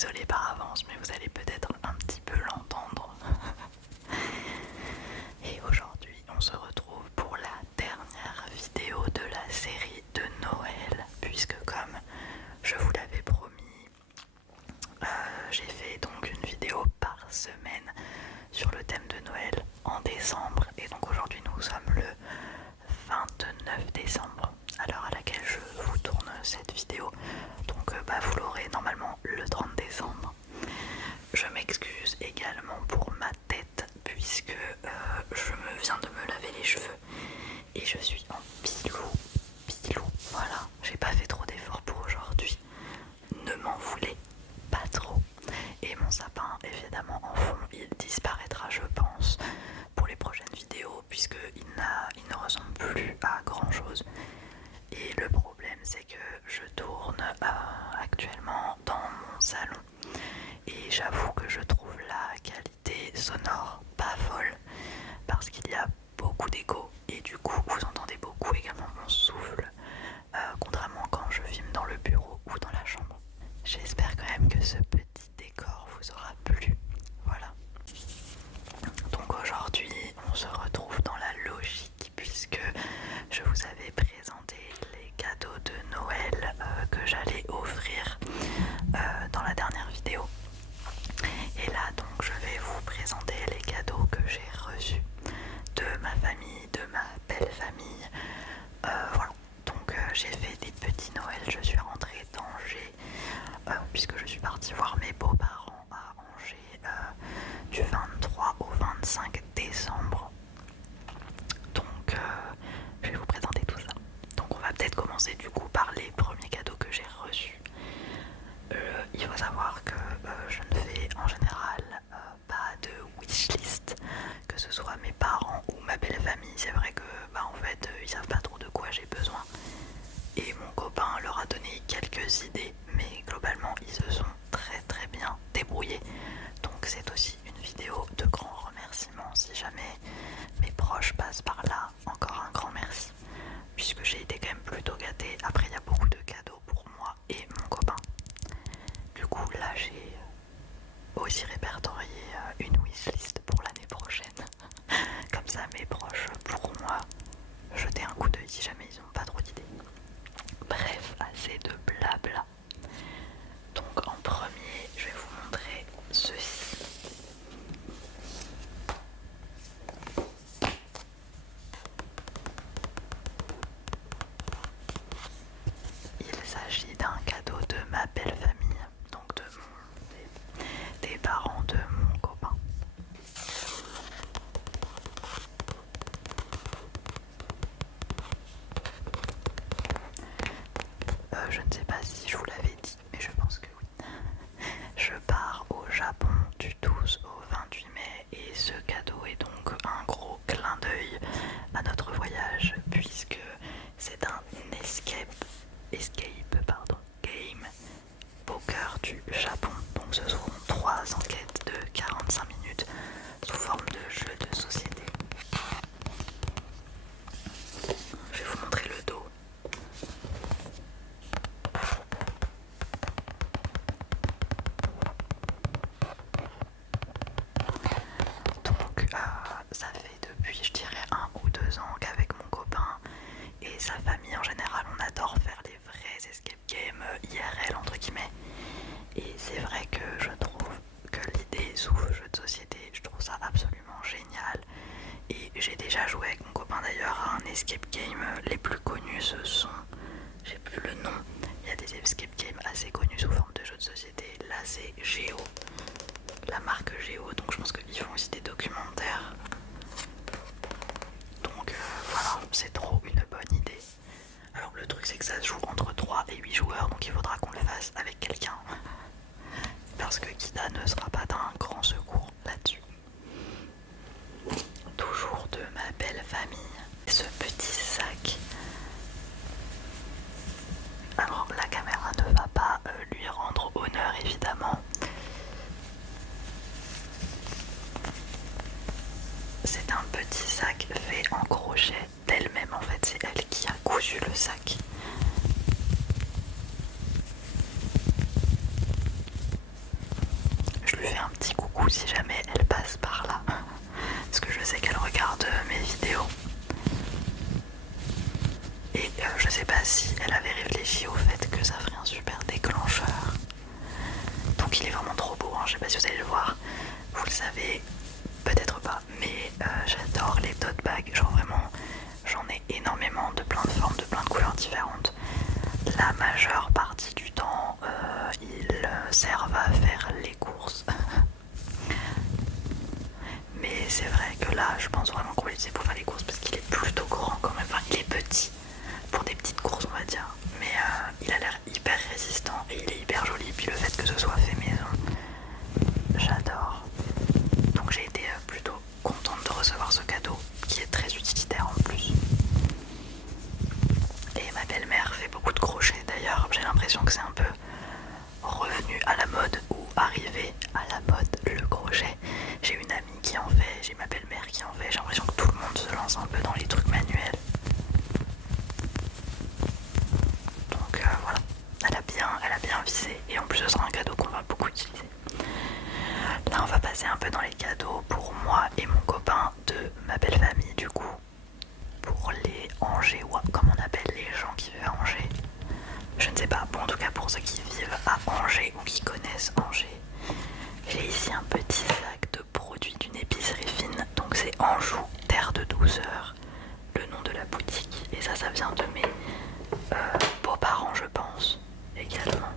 désolée par avance, mais vous allez peut-être un petit peu l'entendre. Et aujourd'hui, on se retrouve pour la dernière vidéo de la série de Noël, puisque comme je vous l'avais promis, j'ai fait donc une vidéo par semaine sur le thème de Noël en décembre. Et donc aujourd'hui, nous sommes le 29 décembre, à l'heure à laquelle je vous tourne cette vidéo. Donc vous l'aurez normalement le 30 décembre. Je m'excuse également pour ma tête puisque je viens de me laver les cheveux et je suis en pilou, voilà, j'ai pas fait trop d'efforts pour aujourd'hui, ne m'en voulez pas trop. Et mon sapin évidemment en fond, il disparaîtra je pense pour les prochaines vidéos puisqu'il ne ressemble plus à grand chose. Et le problème c'est que je tourne actuellement dans mon salon et j'avoue que je trouve la qualité sonore pas folle parce qu'il y a beaucoup d'écho et du coup vous entendez beaucoup également mon souffle, contrairement quand je filme dans le bureau ou dans la chambre. J'espère quand même que ce petit décor vous aura plu. Voilà. Donc aujourd'hui on se retrouve dans la logique puisque je vous avais présenté les cadeaux de Noël que j'allais offrir dans la dernière vidéo. Et là donc je vais vous présenter les cadeaux que j'ai reçus de ma famille, de ma belle famille. Voilà. Donc j'ai fait des petits Noëls, je suis rentrée d'Angers puisque je suis partie voir mes beaux-parents à Angers du 23 au 25 décembre. Donc je vais vous présenter tout ça. Donc on va peut-être commencer du coup par les premiers cadeaux que j'ai reçus. Il faut savoir que je ne fais en général pas de wishlist, que ce soit mes parents ou ma belle famille. C'est vrai que en fait ils savent pas trop de quoi j'ai besoin et mon copain leur a donné quelques idées, mais globalement ils se sont très bien débrouillés. Donc c'est aussi une vidéo de grands remerciements. Si jamais mes proches passent par là, encore un grand merci puisque j'ai été quand même plutôt gâtée. Après il y a beaucoup de cadeaux pour moi et mon copain. Du coup là j'ai aussi répertorié une wishlist pour l'année prochaine. Comme ça mes proches pourront jeter un coup d'œil si jamais ils n'ont pas trop d'idées. Bref, assez de blabla. Donc en premier je vais vous montrer ceci. Il s'agit d'un cadeau de ma belle famille, donc des parents de mon copain. Je ne sais pas si je vous l'avais dit, mais je pense que oui. Je pars au Japon du 12 au 28 mai et ce cadeau est donc un gros clin d'œil à notre voyage puisque c'est un escape game poker du Japon. Donc ce seront 3 enquêtes de 45 minutes sous forme de jeu de société. Je vais vous montrer le dos. Donc ça fait depuis je dirais 1 ou 2 ans qu'avec mon copain et sa famille en général on adore faire les vrais escape games IRL entre guillemets. Et c'est vrai que je trouve que l'idée sous jeu de société, je trouve ça absolument génial. Et j'ai déjà joué avec mon copain d'ailleurs à un escape game. Les plus connus ce sont, j'ai plus le nom, il y a des escape games assez connus sous forme de jeux de société. Là c'est Géo, la marque Géo, donc je pense qu'ils font aussi des documentaires. Donc voilà, c'est trop une bonne idée. Alors le truc c'est que ça se joue entre 3 et 8 joueurs, donc il faudra qu'on le fasse avec quelqu'un. Parce que Kida ne sera pas d'un grand secours là-dessus. Toujours de ma belle famille, ce petit sac. Alors la caméra ne va pas lui rendre honneur évidemment. C'est un petit sac fait en crochet d'elle-même, en fait c'est elle qui a cousu le sac. si jamais elle passe par là, parce que je sais qu'elle regarde mes vidéos. Et je sais pas si elle avait réfléchi au fait que ça ferait un super déclencheur. Donc il est vraiment trop beau, hein. Je sais pas si vous allez le voir, vous le savez peut-être pas, mais j'adore les tote bags, genre vraiment j'en ai énormément de plein de formes, de plein de couleurs différentes. La majeure partie du temps ils servent à faire les courses. Mais c'est vrai que là je pense vraiment qu'on l'utilise pour faire les courses parce qu'il est plutôt grand quand même, enfin il est petit pour des petites courses on va dire, mais il a l'air hyper résistant et il est hyper joli, puis le fait que ce soit fait maison, j'adore. Donc j'ai été plutôt contente de recevoir ce cadeau qui est très utilitaire en plus. Et ma belle-mère fait beaucoup de crochets d'ailleurs, j'ai l'impression que c'est un peu revenu à la mode ou arrivé à la mode le crochet. J'ai une amie qui en fait, j'ai ma belle-mère qui en fait, j'ai l'impression que tout le monde se lance un peu dans les trucs manuels. Donc voilà, elle a bien visé et en plus ce sera un cadeau qu'on va beaucoup utiliser. Là on va passer un peu dans les cadeaux pour moi et mon copain de ma belle famille du coup. Pour les Angéois, comme on appelle les gens qui vivent à Angers. Je ne sais pas, bon en tout cas pour ceux qui vivent à Angers ou qui connaissent Angers. J'ai ici un petit sac de produits d'une épicerie fine, donc c'est Anjou, terre de douceur, le nom de la boutique. Et ça vient de mes beaux-parents je pense, également.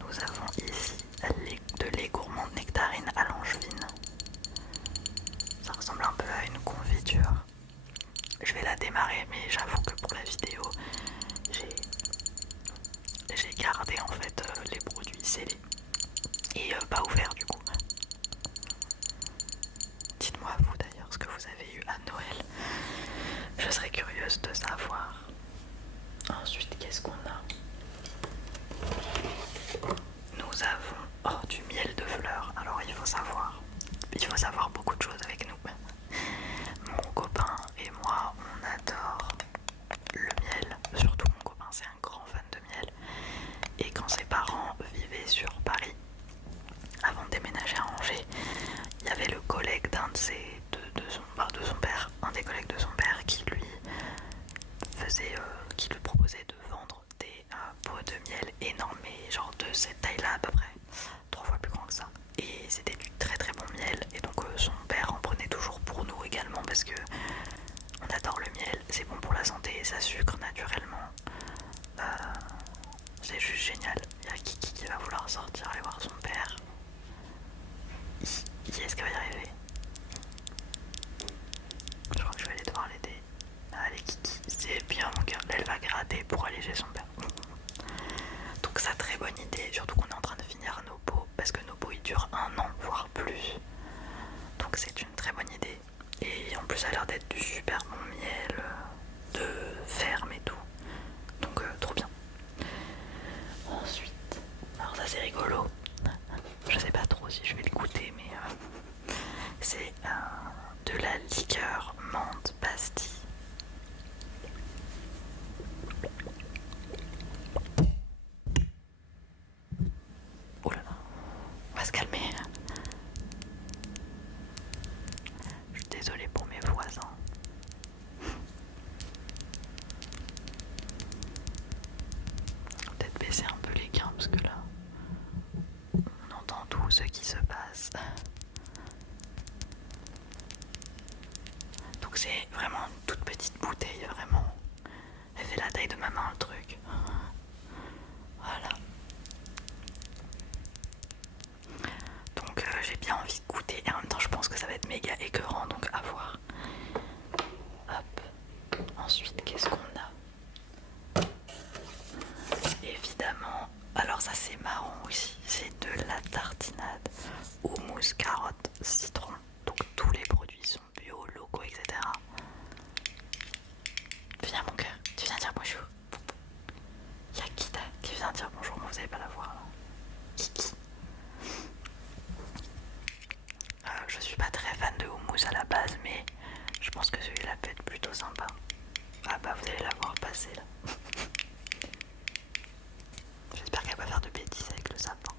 Nous avons ici de lait gourmand nectarine à l'angevine. Ça ressemble un peu à une confiture. Je vais la démarrer, mais j'avoue que pour la vidéo, j'ai gardé en fait les produits scellés et pas ouverts du coup. Dites-moi vous d'ailleurs ce que vous avez eu à Noël. Je serais curieuse de savoir. Ensuite, qu'est-ce qu'on a? Nous avons du miel de fleurs. Alors il faut savoir beaucoup de choses avec nous. Mon copain et moi, on adore le miel. Surtout mon copain, c'est un grand fan de miel. Et quand ses parents vivaient sur Paris, avant de déménager à Angers, il y avait le collègue d'un de son père, un des collègues de son père qui lui proposait de vendre des pots de miel énormes, mais genre de cette taille là à peu près, 3 fois plus grand que ça. Et c'était du très très bon miel, et donc son père en prenait toujours pour nous également parce que on adore le miel, c'est bon pour la santé, ça sucre naturellement. C'est juste génial. Il y a Kiki qui va vouloir sortir aller voir son père. Est-ce qu'elle va y arriver? Je crois que je vais aller devoir l'aider. Allez Kiki, c'est bien mon cœur. Elle va gratter pour aller chez son père. Donc ça, très bonne idée, surtout qu'on est en train de finir nos pots parce que nos pots ils durent 1 an voire plus. Donc c'est une très bonne idée. Et en plus ça a l'air d'être du super bon miel de ferme et tout. Donc trop bien. Ensuite, alors ça c'est rigolo. Je sais pas trop si je vais le goûter, mais c'est de la liqueur menthe pastille. Oh là là, on va se calmer. Je suis désolée pour mes voisins. Peut-être baisser un peu les gains parce que là on entend tout ce qui se passe. Donc c'est vraiment une toute petite bouteille, vraiment. Elle fait la taille de ma main le truc. Voilà. Donc j'ai bien envie de goûter et en même temps je pense que ça va être méga écœurant, donc à voir. Hop. Ensuite qu'est-ce qu'on a? Évidemment, alors ça c'est marrant aussi, c'est de la tartinade houmous, carotte, citron. Donc tous les produits sont bio, locaux, etc. Viens mon cœur, tu viens dire bonjour. Il y a Kita qui vient dire bonjour, mais vous n'allez pas la voir là. Kiki. Je suis pas très fan de houmous à la base, mais je pense que celui-là peut être plutôt sympa. Ah bah vous allez la voir passer là. J'espère qu'elle va pas faire de bêtises avec le sapin.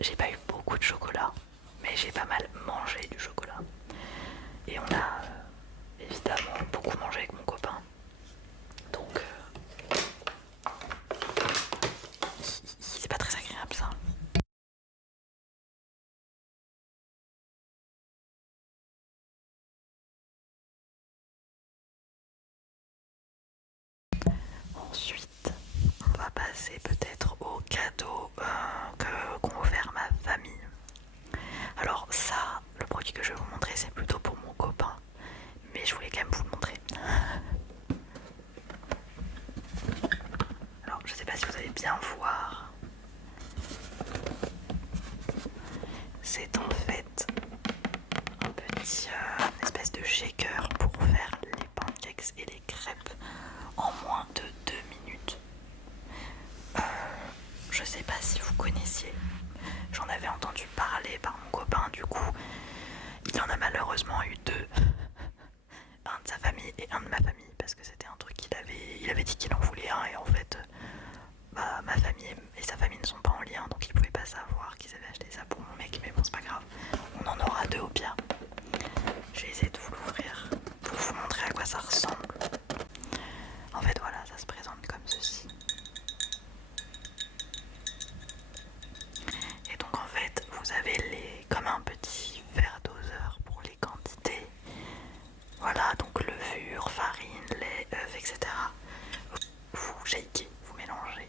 j'ai pas eu beaucoup de chocolat, mais j'ai pas mal mangé du chocolat. Et on a évidemment beaucoup mangé avec mon copain. Donc c'est pas très agréable ça. Ensuite, on va passer peut-être aux cadeaux qu'ont offert ma famille. Alors ça, le produit que je vais vous montrer, c'est plutôt pour mon copain, mais je voulais quand même vous le montrer. Alors je sais pas si vous allez bien voir. C'est en fait un petit une espèce de shaker pour faire les pancakes et les crêpes en moins de 2 minutes. Je sais pas si vous connaissiez. J'en avais entendu parler par mon copain, du coup il en a malheureusement eu deux. Un de sa famille et un de ma famille, parce que c'était un truc il avait dit qu'il en voulait un, et en fait ma famille et sa famille ne sont pas en lien, donc il pouvait pas savoir qu'ils avaient acheté ça pour mon mec, mais bon c'est pas grave, on en aura deux au pire. Je vais essayer de vous l'ouvrir pour vous montrer à quoi ça ressemble. En fait voilà, ça se présente comme ceci. Et donc en fait vous avez comme un petit verre doseur pour les quantités. Voilà, donc levure, farine, lait, œufs, etc. Vous shakez, vous mélangez.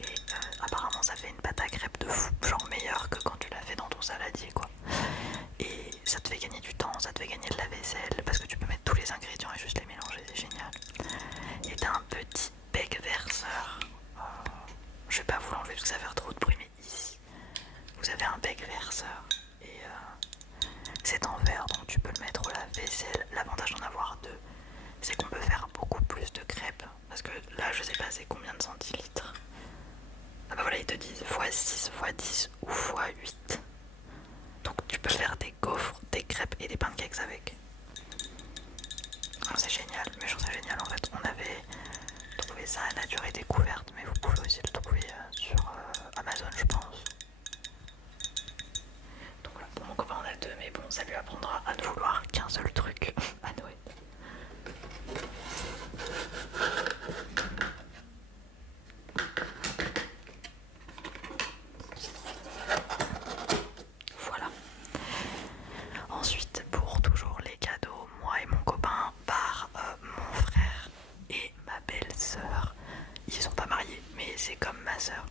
Et apparemment ça fait une pâte à crêpes de fou, genre meilleure que quand tu l'as fait dans ton saladier quoi. Et ça te fait gagner du temps, ça te fait gagner de la vaisselle, parce que tu peux mettre tous les ingrédients et juste les mélanger, c'est génial. Et t'as un petit bec verseur. Je vais pas vous l'enlever parce que ça va faire trop de bruit, mais ici vous avez un bec verseur. Et c'est en verre, donc tu peux le mettre au lave-vaisselle. L'avantage d'en avoir deux, c'est qu'on peut faire beaucoup plus de crêpes. Parce que là, je sais pas c'est combien de centilitres. Ah bah voilà, ils te disent x6, x10 ou x8. Donc tu peux faire des gaufres, des crêpes et des pancakes avec. Ah, c'est génial, mais je trouve ça génial en fait. On avait trouvé ça à Nature et Découverte, mais vous pouvez aussi le trouver sur Amazon, je pense. Donc voilà, pour mon copain on a deux, mais bon, ça lui apprendra à ne vouloir qu'un seul truc à Noël. Voilà. Ensuite, pour toujours les cadeaux, moi et mon copain, par mon frère et ma belle-sœur. Ils sont pas mariés, mais c'est comme ma sœur.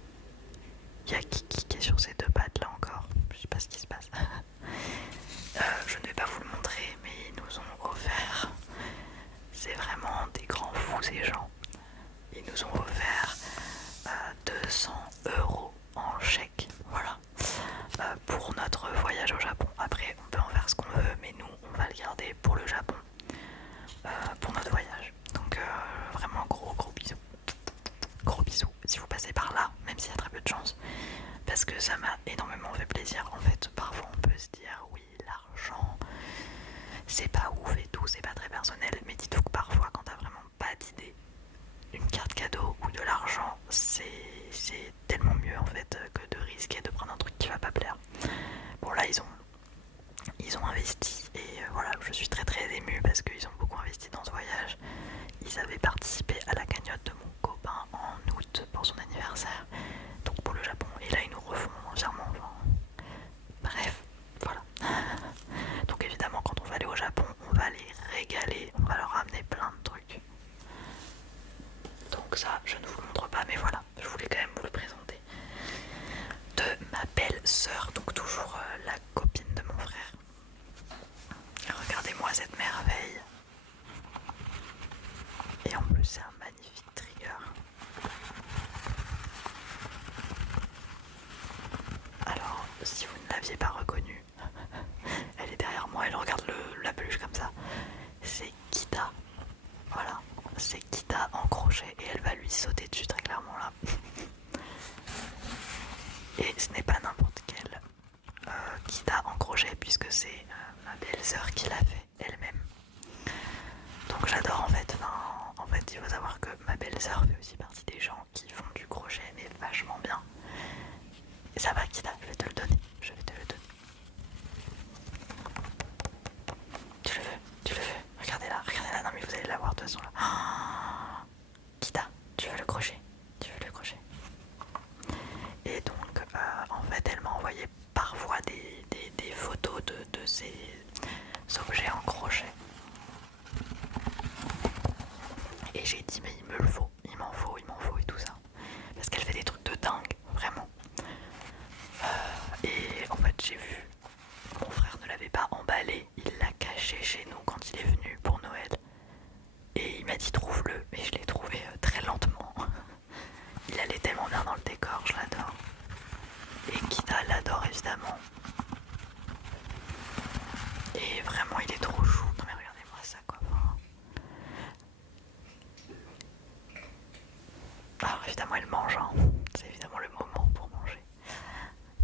Il y a Kiki qui est sur ses deux pattes là encore. Je sais pas ce qui se passe. Je ne vais pas vous le montrer, mais ils nous ont offert. C'est vraiment des grands fous ces gens. Ils nous ont offert 200 € en chèque. Voilà. Pour notre voyage au Japon. Après, on peut en faire ce qu'on veut, mais nous, on va le garder pour le Japon. Pour notre voyage. Donc vraiment gros bisous. Gros bisous si vous passez par là, même s'il y a très peu de chance. Parce que ça m'a énormément fait plaisir. En fait, parfois on peut se dire oui, l'argent, c'est pas ouf et tout, c'est pas très personnel. Mais dites-vous que parfois, quand t'as vraiment pas d'idée, une carte cadeau ou de l'argent, c'est tellement mieux en fait que de risquer de prendre un truc qui va pas plaire. Bon là ils ont investi et voilà, je suis très émue parce qu'ils ont beaucoup investi dans ce voyage. Ils avaient participé à la cagnotte de mon copain en août pour son anniversaire, donc pour le Japon, et là ils nous refont entièrement. Enfin, bref, voilà. Donc évidemment quand on va aller au Japon, on va les régaler, on va leur ramener plein de trucs. Donc ça, je ne vous le montre pas, mais voilà, je voulais quand même vous le présenter. De ma belle sœur, donc toujours la copine de mon frère. Regardez-moi cette merveille. Et en plus c'est un magnifique trigger. Alors si vous ne l'aviez pas reconnue, elle est derrière moi, elle regarde la peluche comme ça. C'est Kita. Voilà, c'est Kita en crochet et elle va lui sauter dessus très clairement là. Et ce n'est pas n'importe quelle Kita en crochet puisque c'est ma belle-sœur qui l'a fait elle-même. Donc j'adore en fait. Enfin, en fait, il faut savoir que ma belle-sœur fait aussi partie des gens qui font du crochet mais vachement bien. Ça va, Kita, je vais te le donner. Je vais te le donner. Tu le veux? Tu le veux? Regardez-la, regardez-la. Non mais vous allez la voir de toute façon là. Oh, Kita, tu veux le crochet? Tu veux le crochet? Et donc, en fait, elle m'a envoyé parfois des photos de ces objets en crochet. Et j'ai dit, mais il me le faut, il m'en faut et tout ça. Parce qu'elle fait des trucs de dingue, vraiment. Et en fait, j'ai vu, mon frère ne l'avait pas emballé, il l'a caché chez nous quand il est venu pour Noël. Et il m'a dit, trouve-le, mais je l'ai trouvé très lentement. Il allait tellement bien dans le décor, je l'adore. Et Kita l'adore évidemment. Et vraiment, il est trop chou. Non mais regardez-moi ça quoi. Alors évidemment, elle mange, hein. C'est évidemment le moment pour manger.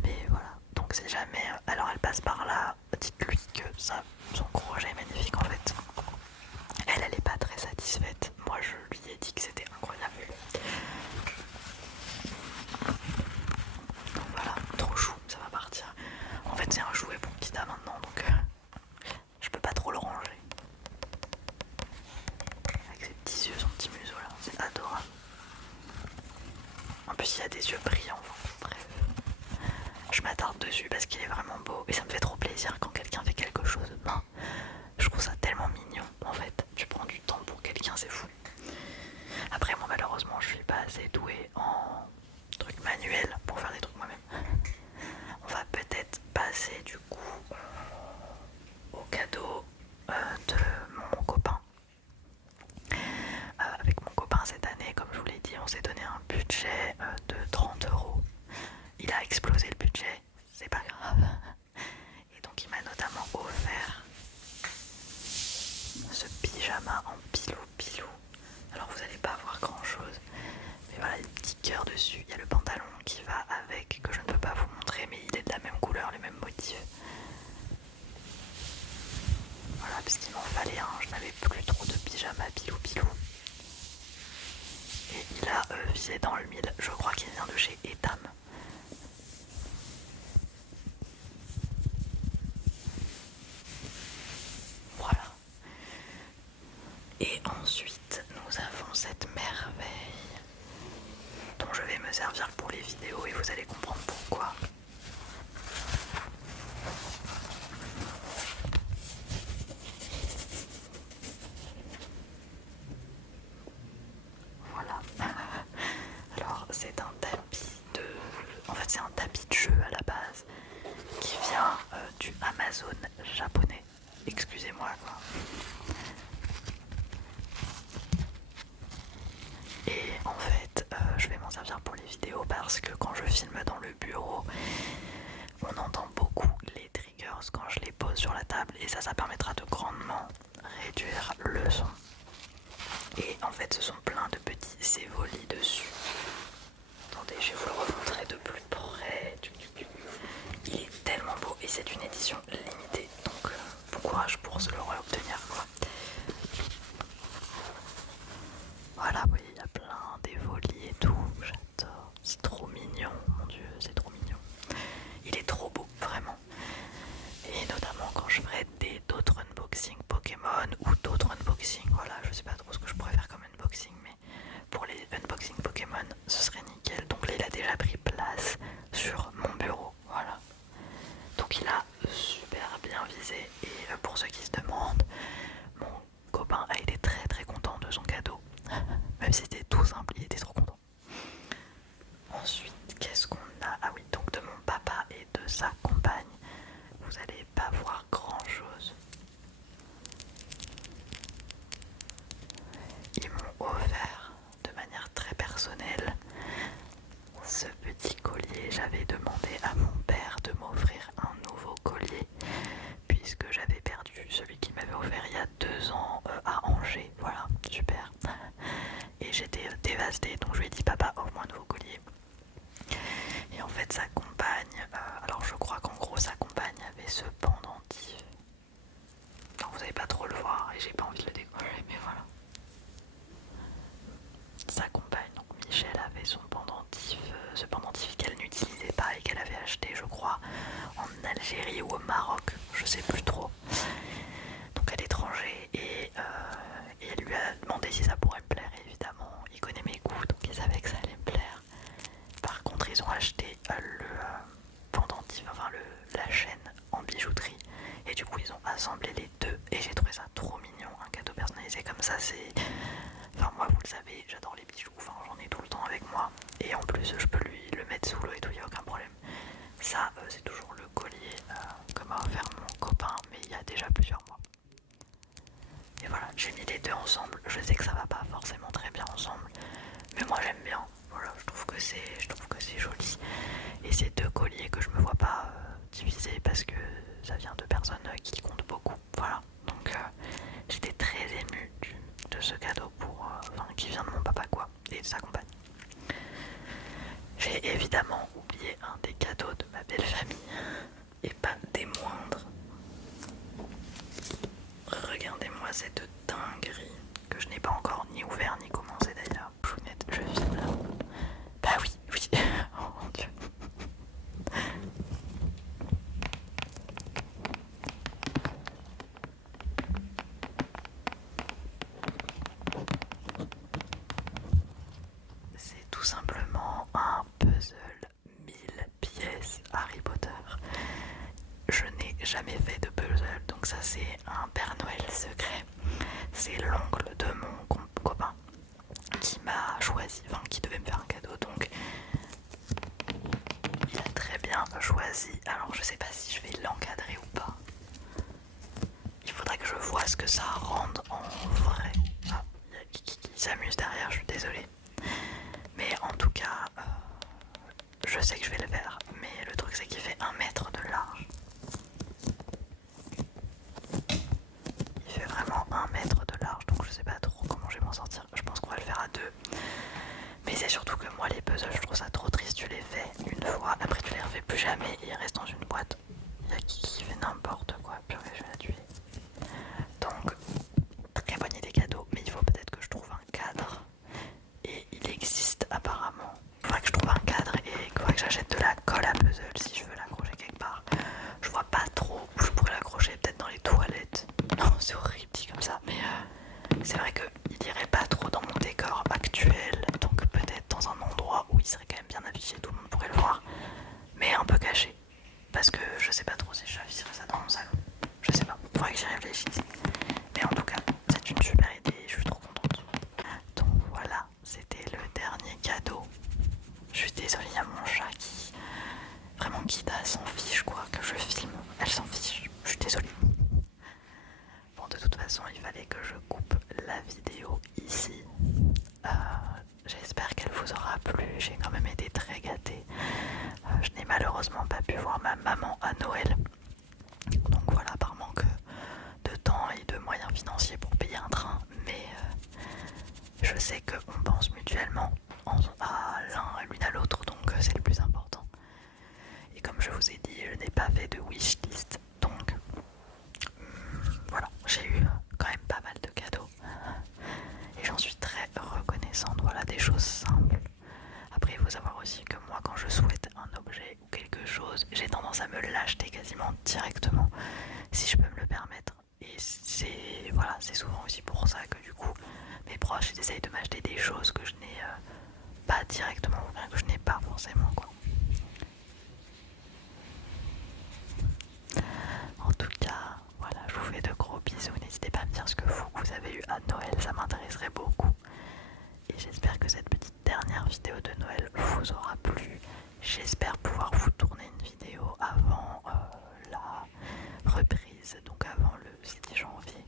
Mais voilà, donc c'est jamais... Alors elle passe par là, dites-lui que ça, son crochet est magnifique en fait. Elle est pas très satisfaite. Moi je lui ai dit que c'était incroyable. Donc voilà, trop chou, ça va partir. En fait c'est un jouet pour Kita maintenant, donc je peux pas trop le ranger. Avec ses petits yeux, son petit museau là, c'est adorable. En plus il a des yeux brillants, bref. Je m'attarde dessus parce qu'il est vraiment beau et ça me fait trop plaisir quand quelqu'un fait quelque chose de main. Je trouve ça tellement mignon en fait. Tu prends du temps pour quelqu'un, c'est fou. Après moi malheureusement je suis pas assez douée en trucs manuels pour faire des trucs moi-même. On va peut-être passer du coup au cadeau de mon copain. Avec mon copain cette année, comme je vous l'ai dit, on s'est donné un budget de 30 €. Il a explosé le budget, c'est pas grave. Et donc il m'a notamment offert ce pyjama en pilou. Alors vous allez pas voir grand chose, mais voilà, il y a des petits cœurs dessus. Il y a le pantalon qui va avec, que je ne peux pas vous montrer, mais il est de la même couleur, les mêmes motifs. Voilà, parce qu'il m'en fallait un, je n'avais plus trop de pyjama pilou. Et il a visé dans le mille, je crois qu'il vient de chez Etam. Voilà. Et ensuite, nous avons cette merveille dont je vais me servir pour les vidéos et vous allez comprendre pourquoi. Voilà. Alors c'est un tapis de... En fait c'est un tapis de jeu à la base qui vient du Amazon japonais. Excusez-moi quoi. Et en fait je vais m'en servir pour les vidéos parce que quand je filme dans le bureau, on entend beaucoup les triggers quand je les pose sur la table et ça permettra de grandement réduire le son. Et en fait ce sont plein de petits évolis dessus. Attendez, je vais vous le remontrer de plus près. Il est tellement beau et c'est une édition limitée, donc bon courage pour se le réobtenir quoi. Voilà, vous voyez, il y a plein d'évolis et tout, j'adore. C'est trop mignon, mon dieu, c'est trop mignon. Il est trop beau, vraiment. Et notamment quand je ferai d'autres unboxings Pokémon ou d'autres unboxings, voilà, je sais pas trop ce que je pourrais faire comme unboxing, mais pour les unboxings Pokémon, ce serait nickel. Donc là, il a déjà pris place sur mon bureau, voilà. Donc il a super bien visé. Et pour ceux qui se demandent, mon copain a été très content de son cadeau. Même si c'était tout simple, il était trop content. Ensuite, qu'est-ce qu'on a? Ah oui, donc de mon papa et de sa compagne. Vous allez pas voir grand chose. Ils m'ont offert de manière très personnelle ce petit collier. J'avais demandé à mon père de m'offrir un nouveau collier puisque j'avais perdu celui qu'il m'avait offert il y a 2 ans à Angers. Voilà, super. Et j'étais dévastée, donc je lui ai dit papa, offre-moi un nouveau collier. Et en fait sa compagne, alors je crois qu'en gros sa compagne avait ce pendentif. Donc vous n'allez pas trop le voir et j'ai pas envie de le décoller, mais voilà. Sa compagne, donc Michel, avait son pendentif, ce pendentif qu'elle n'utilisait pas et qu'elle avait ressemblaient les deux et j'ai trouvé ça trop mignon. Un cadeau personnalisé comme ça, c'est... Enfin moi vous le savez, j'adore les bijoux, enfin j'en ai tout le temps avec moi. Et en plus je peux lui le mettre sous l'eau et tout, il n'y a aucun problème. Ça c'est toujours le collier que m'a offert mon copain, mais il y a déjà plusieurs mois. Et voilà, j'ai mis les deux ensemble. Je sais que ça va pas forcément très bien ensemble, mais moi j'aime bien. Voilà, je trouve que c'est joli. Et c'est deux colliers que je me vois pas diviser parce que ça vient de personnes qui comptent beaucoup. Voilà, donc j'étais très émue de ce cadeau qui vient de mon papa quoi, et de sa compagne. J'ai évidemment oublié un des cadeaux de ma belle famille, et pas des moindres. Regardez-moi cette dinguerie que je n'ai pas encore ni ouvert ni commencé d'ailleurs. Je filme là. Bah oui, oui. Oh mon dieu. C'est tout simplement un puzzle 1000 pièces Harry Potter. Je n'ai jamais fait de puzzle, donc ça c'est un Père Noël secret. C'est l'oncle de mon copain qui m'a choisi, enfin qui devait me faire un cadeau, donc il a très bien choisi. Alors je sais pas si je vais l'encadrer ou pas. Il faudrait que je vois ce que ça rende en vrai. Ah, il y a Kiki qui s'amuse derrière, je suis désolée. Mais en tout cas, je sais que je vais le faire. Mais le truc c'est qu'il fait 1 mètre de large. Il fait vraiment 1 mètre de large, donc je sais pas trop comment je vais m'en sortir. Je pense qu'on va le faire à deux. Mais c'est surtout que moi les puzzles, je trouve ça trop triste. Tu les fais une fois, après tu les refais plus jamais et ils restent dans une boîte. Il y a qui fait n'importe quoi, purée, je vais la tuer. Donc, très bonne idée cadeau, mais il faut peut-être que je trouve un cadre. Et il existe apparemment. Il faudrait que je trouve un cadre et il faudrait que j'achète de la colle à puzzle si je veux l'accrocher quelque part. Je vois pas trop où je pourrais l'accrocher, peut-être dans les toilettes. Non, c'est horrible dit comme ça, mais c'est vrai qu'il irait pas trop dans mon décor actuel. Donc peut-être dans un endroit où il serait quand même bien affiché, tout le monde pourrait le voir. Mais un peu caché. Parce que je sais pas trop si j'afficherais ça dans mon salon. Je sais pas, faudrait que j'y réfléchisse. Mais en tout cas, c'est une super idée et je suis trop contente. Donc voilà, c'était le dernier cadeau. Je suis désolée, il y a mon chat qui... Vraiment Kida s'en fiche quoi, que je filme. Elle s'en fiche, je suis désolée. Bon, de toute façon, il fallait que je coupe la vidéo ici. J'espère qu'elle vous aura plu, j'ai quand même été très gâtée. Je n'ai malheureusement pas pu voir ma maman à Noël. Donc voilà, par manque de temps et de moyens financiers pour payer un train. Mais je sais qu'on pense mutuellement à l'une à l'autre, donc c'est le plus important. Et comme je vous ai dit, je n'ai pas fait de wishlist. Donc voilà, j'ai eu quand même pas mal de cadeaux. Et j'en suis très reconnaissante. Voilà, des choses simples. Après, il faut savoir aussi que moi, quand je souhaite un objet ou quelque chose, j'ai tendance à me l'acheter quasiment directement, si je peux me le permettre. Et c'est voilà, c'est souvent aussi pour ça que du coup, mes proches ils essayent de m'acheter des choses que je n'ai pas directement, ou bien que je n'ai pas forcément quoi. En tout cas, voilà, je vous fais de gros bisous. N'hésitez pas à me dire ce que vous avez eu à Noël, ça m'intéresserait beaucoup. Et j'espère que cette petite dernière vidéo de Noël vous aura plu. J'espère pouvoir vous tourner une vidéo avant la reprise, donc avant le 6 janvier.